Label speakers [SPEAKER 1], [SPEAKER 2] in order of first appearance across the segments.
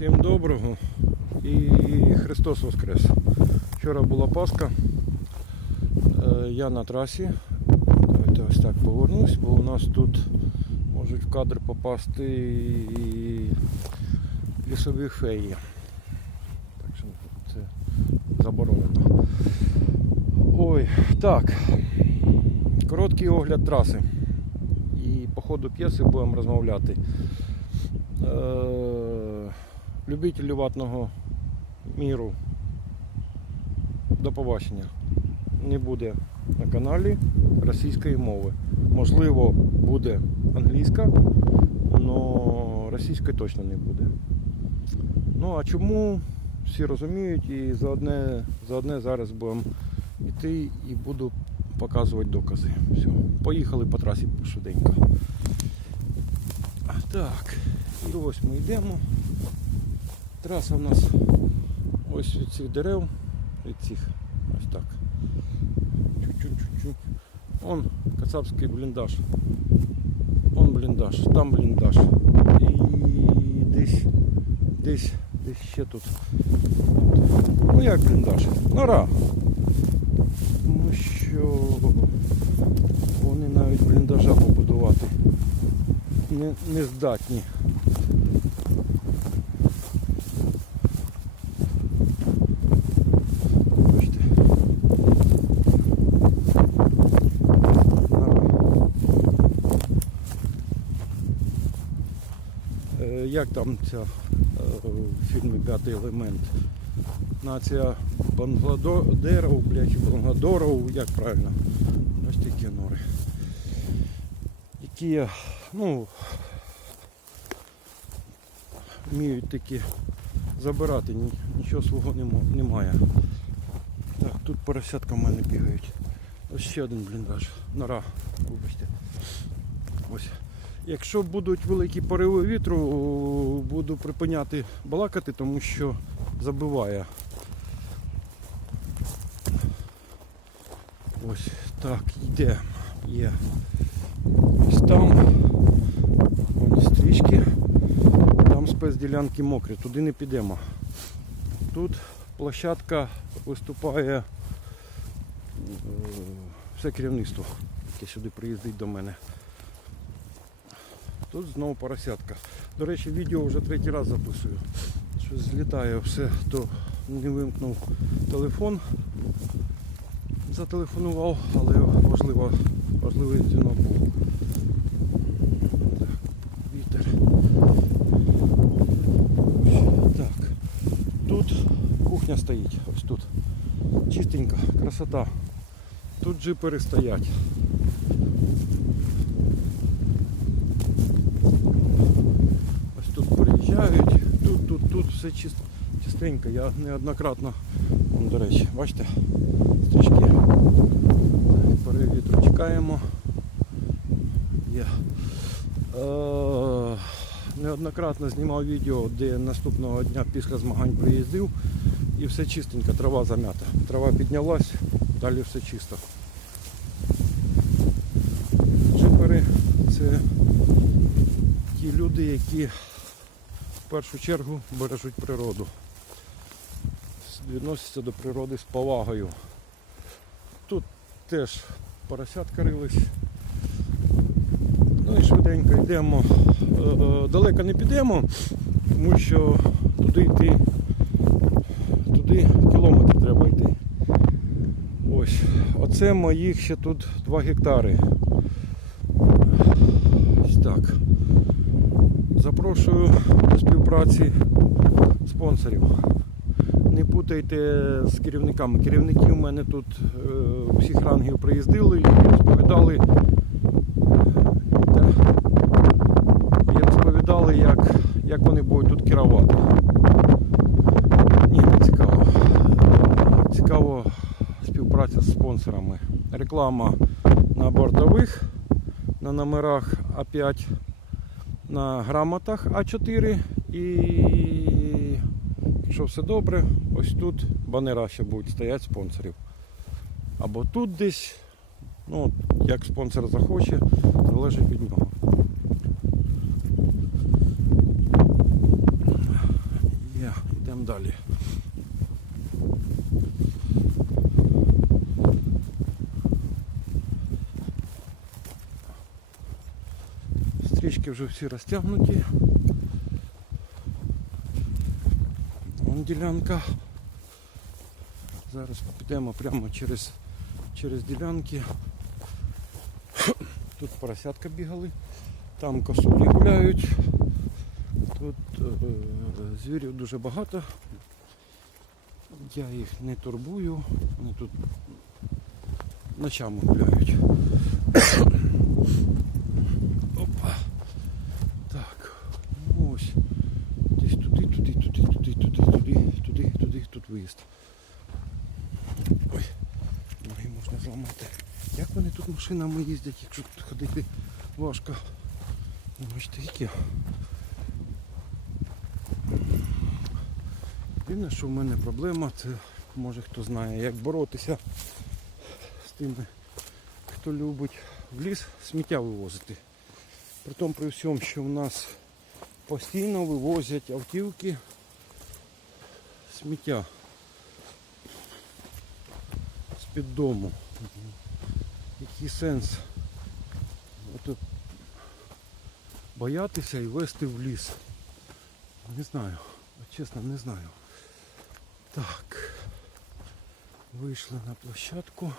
[SPEAKER 1] Всім доброго і Христос Воскрес. Вчора була Пасха. Е, Я на трасі. Давайте ось так повернусь, бо у нас тут можуть в кадр попасти і лісові феї. Так що це заборонено. Ой, так. Короткий огляд траси. І по ходу п'єси будемо розмовляти. Е, любителі ватного міру. До побачення. Не буде на каналі російської мови. Можливо, буде англійська, але російської точно не буде. Ну а чому? Всі розуміють і за одне, за одне зараз будемо йти і буду показувати докази. Все. Поїхали по трасі швиденько. Так, і ось ми йдемо. Траса в нас ось від цих дерев, від цих, ось так. Чуть-чуть-чуть. Он кацапський бліндаж. Он бліндаж, там бліндаж. І десь, десь, десь ще тут. Ну як бліндаж? Нора. Тому що вони навіть бліндажа побудувати не, не здатні. Бачите. Е, Як там ця е, в фільмі П'ятий елемент? Нація Бангладеров, блядь, Бангладоров, як правильно? Ось такі нори. Які, ну, вміють такі забирати, нічого свого немає. Так, тут поросятка в мене бігають. Ось ще один бліндаж. Нора, вибачте. Ось. Якщо будуть великі пориви вітру, буду припиняти балакати, тому що забиває. Ось так, йде. Є. Ось там. Вон стрічки. Там спецділянки мокрі, туди не підемо. Тут площадка виступає е, все керівництво, яке сюди приїздить до мене. Тут знову поросятка. До речі, відео вже третій раз записую. Щось злітає все, то не вимкнув телефон. Зателефонував, але важливо, важливий дзвінок був. Вітер. Тут кухня стоїть, ось тут. Чистенька, красота. Тут джипери стоять. Ось тут приїжджають, тут, тут, тут все чист, чистенько. Я неоднократно, до речі, бачите, стрічки. Перевітру чекаємо. Є. Е, неоднократно знімав відео, де наступного дня після змагань приїздив і все чистенько, трава замята. Трава піднялась, далі все чисто. Джипери це ті люди, які в першу чергу бережуть природу. Відносяться до природи з повагою. Тут теж поросятка рились. Ну і швиденько йдемо. Е, е, Далеко не підемо, тому що туди йти, туди кілометр треба йти. Ось. Оце моїх ще тут 2 гектари. Ось так. Запрошую до співпраці спонсорів. Не путайте з керівниками. Керівники у мене тут е, всіх рангів приїздили і розповідали. Та, і розповідали, як, як вони будуть тут керувати. Ні, не цікаво. Цікаво співпраця з спонсорами. Реклама на бортових, на номерах А5, на грамотах А4 і Якщо все добре, ось тут банера ще будуть стоять спонсорів. Або тут десь, ну, як спонсор захоче, залежить від нього. далі. Стрічки вже всі розтягнуті. Вон ділянка. Зараз підемо прямо через, через ділянки. Тут поросятка бігали, там косулі гуляють. Тут е, звірів дуже багато. Я їх не турбую, вони тут ночами гуляють. Опа. Так, ну ось. Десь туди, туди, туди, туди, туди, туди, тут виїзд. Ой, ноги можна зламати. Як вони тут машинами їздять, якщо тут ходити важко. Ну, Бачите, які. Єдине, що в мене проблема, це може хто знає, як боротися з тими, хто любить в ліс сміття вивозити. При тому при всьому, що в нас постійно вивозять автівки сміття з-під дому. Який сенс Ото боятися і вести в ліс? Не знаю. Чесно, не знаю. Так. Вийшли на площадку.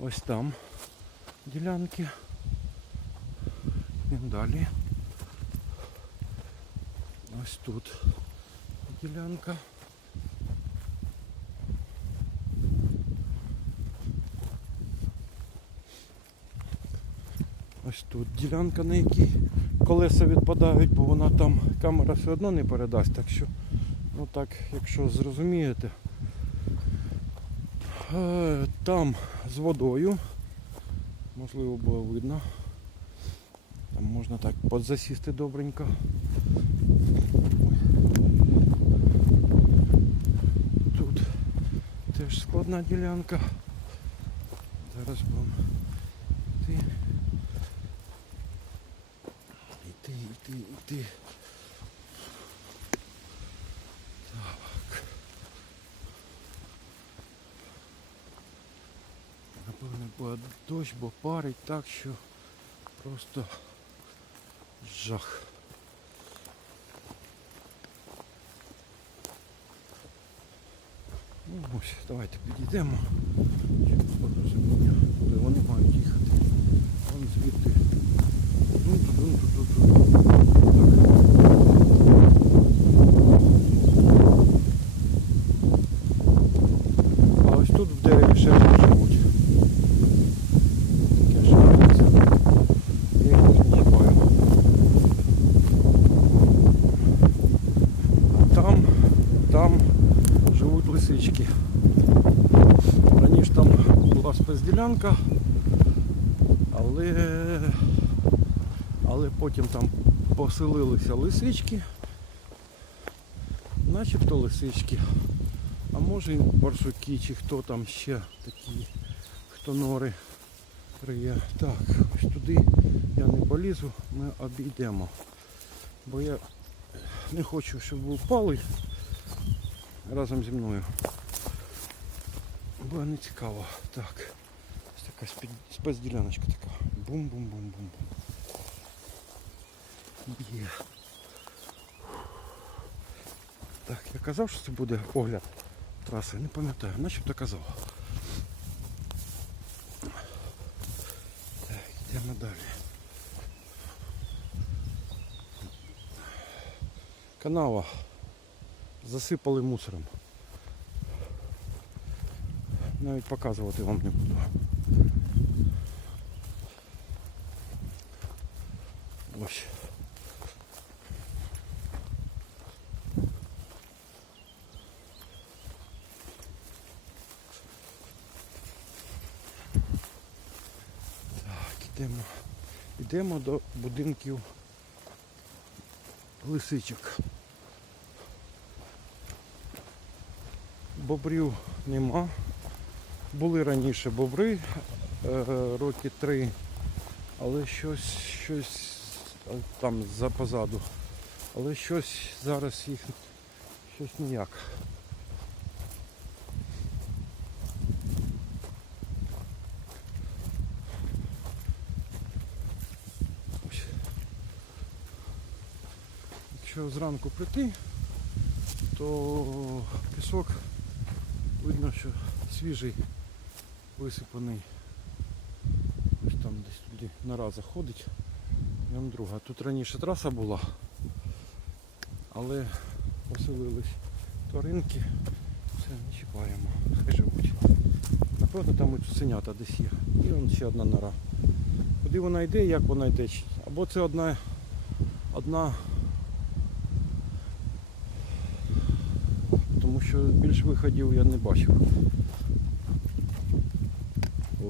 [SPEAKER 1] Ось там ділянки. Йдемо далі. Ось тут ділянка. Ось тут ділянка, на якій колеса відпадають, бо вона там камера все одно не передасть. Так що, ну так, якщо зрозумієте, Е, там з водою, можливо було видно. Там можна так подзасісти добренько. Тут теж складна ділянка. Зараз будемо йти. Йти, йти, йти. Так. Напевно, буде дощ, бо парить так, що просто жах. Ну ось, давайте підійдемо. Щоб було розуміння, куди вони мають їхати. Вон звідти. Дун, дун, дун, дун, дун. Так. А ось тут в дереві ще живуть. Таке ще робиться. Я їх не чіпаю. Там, там живуть лисички. Раніше там була але, але потім там поселилися лисички, начебто лисички. А може і барсуки, чи хто там ще такі, хто нори риє. Так, ось туди я не полізу, ми обійдемо. Бо я не хочу, щоб ви впали разом зі мною. Бо не цікаво. Так. Спе- спецділяночка така. Бум-бум-бум-бум. Є. Так, я казав, що це буде огляд траси, не пам'ятаю, начебто казав. Так, йдемо далі. Канава. Засипали мусором. Навіть показувати вам не буду. Ось. Так, ідемо. Йдемо до будинків лисичок. Бобрів нема. Були раніше бобри е, роки три, але щось, щось там за позаду Але щось зараз їх щось ніяк. Якщо зранку прийти, то пісок видно, що свіжий, висипаний. Ось там десь туди нора заходить. Там друга. Тут раніше траса була, але поселились тваринки. Все, не чіпаємо. Хай живуть. Напевно, там і цуценята десь є. І вон ще одна нора. Куди вона йде, як вона йде? Або це одна, одна тому що більш виходів я не бачив.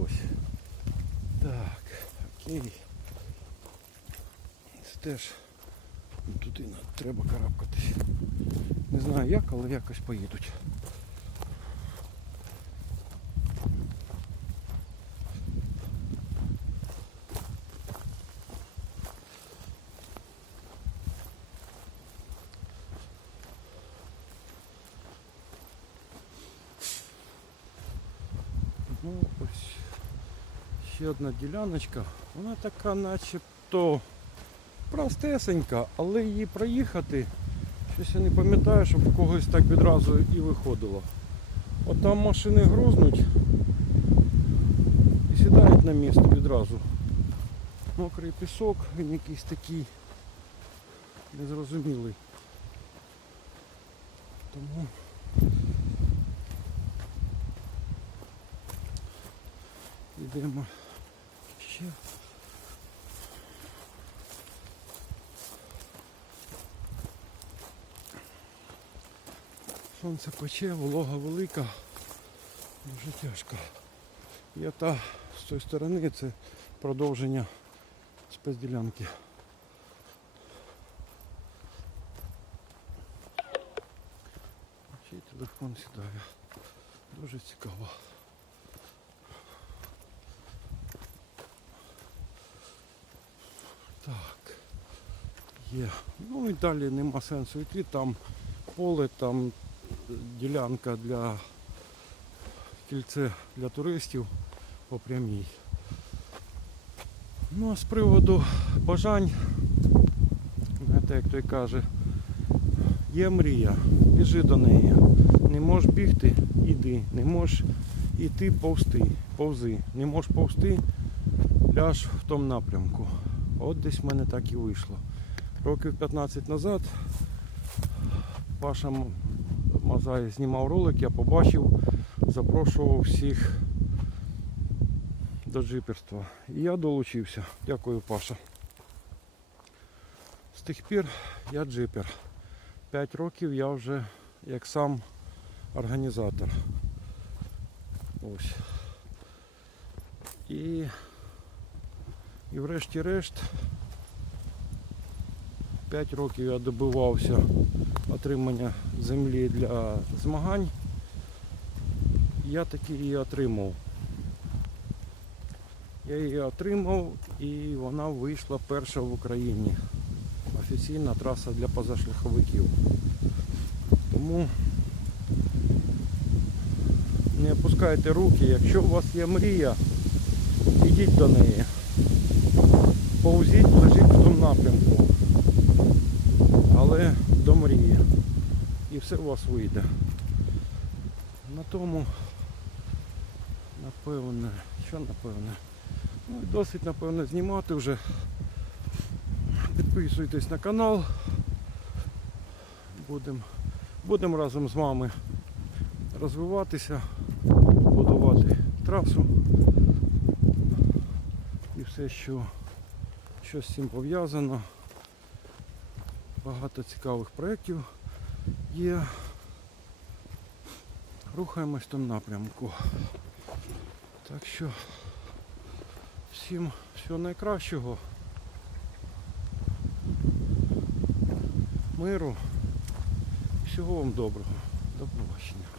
[SPEAKER 1] Ось. Так, окей. Теж туди на- треба карабкатись. Не знаю як, але якось поїдуть. Ну, ось ще одна діляночка. Вона така начебто простесенька, але її проїхати. Щось я не пам'ятаю, щоб у когось так відразу і виходило. От там машини грузнуть і сідають на місце відразу. Мокрий пісок, він якийсь такий незрозумілий. Тому Йдемо ще. Сонце пече, волога велика, дуже тяжко. І та з тої сторони це продовження спецділянки. Ще телефон сідає. Дуже цікаво. Так. Є. Ну і далі нема сенсу йти. Там поле, там ділянка для кільце для туристів по прямій. Ну а з приводу бажань, знаєте, як той каже, є мрія, біжи до неї. Не можеш бігти, іди. Не можеш іти повсти, повзи. Не можеш повсти, ляж в тому напрямку. От десь в мене так і вийшло. Років 15 назад Паша Мазай знімав ролик, я побачив, запрошував всіх до джиперства. І я долучився. Дякую, Паша. З тих пір я джипер. 5 років я вже як сам організатор. Ось. І і врешті-решт 5 років я добивався отримання землі для змагань. Я таки її отримав. Я її отримав і вона вийшла перша в Україні. Офіційна траса для позашляховиків. Тому не опускайте руки, якщо у вас є мрія, ідіть до неї повзіть, лежіть в тому напрямку. Але до мрії. І все у вас вийде. На тому, напевне, що напевне? Ну досить, напевне, знімати вже. Підписуйтесь на канал. Будемо будем разом з вами розвиватися, будувати трасу і все, що що з цим пов'язано. Багато цікавих проєктів є. Рухаємось в тому напрямку. Так що всім всього найкращого. Миру. Всього вам доброго. До побачення.